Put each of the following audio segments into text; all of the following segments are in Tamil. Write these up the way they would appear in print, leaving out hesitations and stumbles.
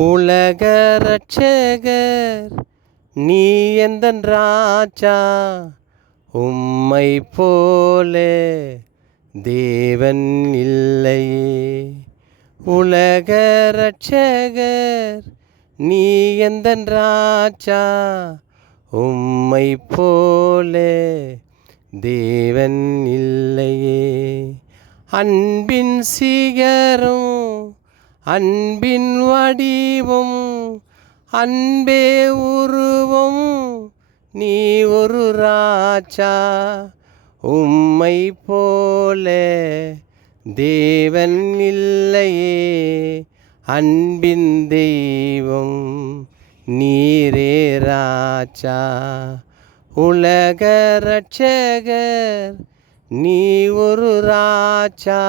உலக ரட்சகர் நீ எந்தன் ராஜா, உம்மை போலே தேவன் இல்லையே. உலக ரட்சகர் நீ எந்தன் ராஜா, உம்மை போலே தேவன் இல்லையே. அன்பின் சிகரம் அன்பின் வடிவம் அன்பே உருவம் நீ ஒரு ராஜா, உம்மை போலே தேவன் இல்லையே. அன்பின் தெய்வம் நீரே ராஜா. உலக ரட்சகர் நீ ஒரு ராஜா,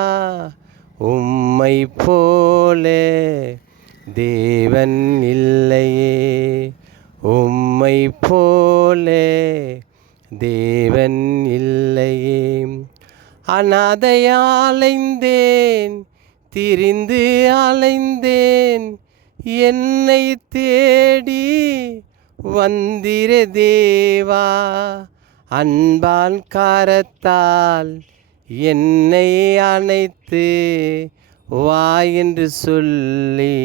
உம்மை போலே தேவன் இல்லையே. உம்மை போலே தேவன் இல்லையே. அனாதையாலைந்தேன் திரிந்து அலைந்தேன், என்னை தேடி வந்திர தேவா. அன்பான் கரத்தால் என்னை அணைத்து வா என்று சொல்லி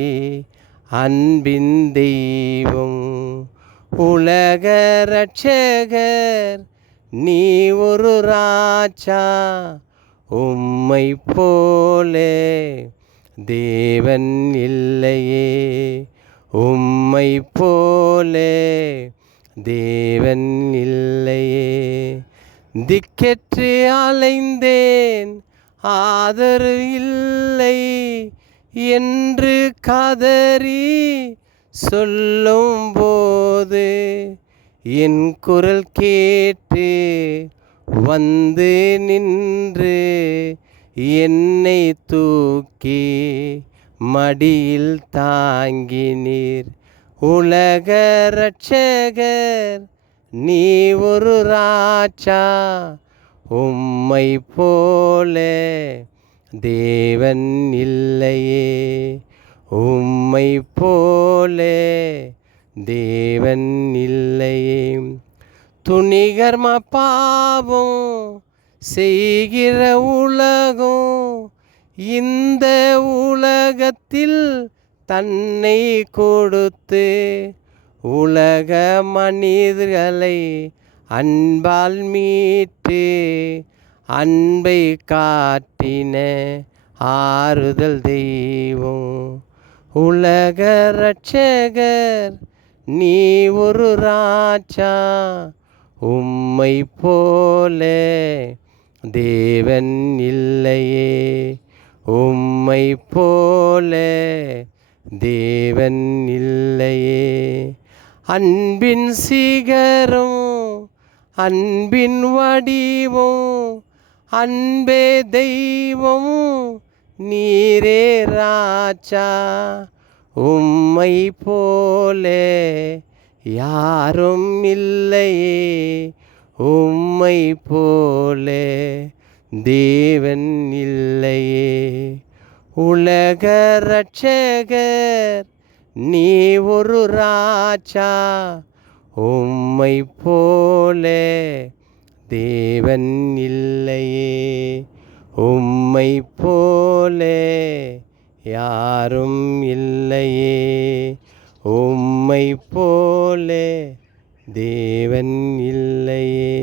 அன்பின் தெய்வம். உலக ரட்சகர் நீ ஒரு ராஜா, உம்மை போலே தேவன் இல்லையே. உம்மை போலே தேவன் இல்லையே. திக்கெற்று அலைந்தேன் ஆதரவு இல்லை என்று கதறி சொல்லும் போது, என் குரல் கேட்டு வந்து நின்று என்னை தூக்கி மடியில் தாங்கினீர். உலக ரட்சகர் நீ ஒரு ராஜா, உம்மை போலே தேவன் இல்லையே. உம்மை போலே தேவன் இல்லையே. துணிகர்ம பாவம் செய்கிற உலகம் இந்த உலகத்தில் தன்னை கொடுத்து உலக மனிதர்களை அன்பால் மீட்டு அன்பை காட்டின ஆறுதல் தெய்வம். உலக ரட்சகர் நீ ஒரு ராஜா, உம்மை போலே தேவன் இல்லையே. உம்மை போலே தேவன் இல்லையே. அன்பின் சிகரம் அன்பின் வடிவம் அன்பே தெய்வம் நீரே ராஜா. உம்மை போலே யாரும் இல்லையே. உம்மை போலே தேவன் இல்லையே. உலக ரட்சகர் நீ ஒரு ராஜா, உம்மை போலே தேவன் இல்லையே. உம்மை போலே யாரும் இல்லையே. உம்மை போலே தேவன் இல்லையே.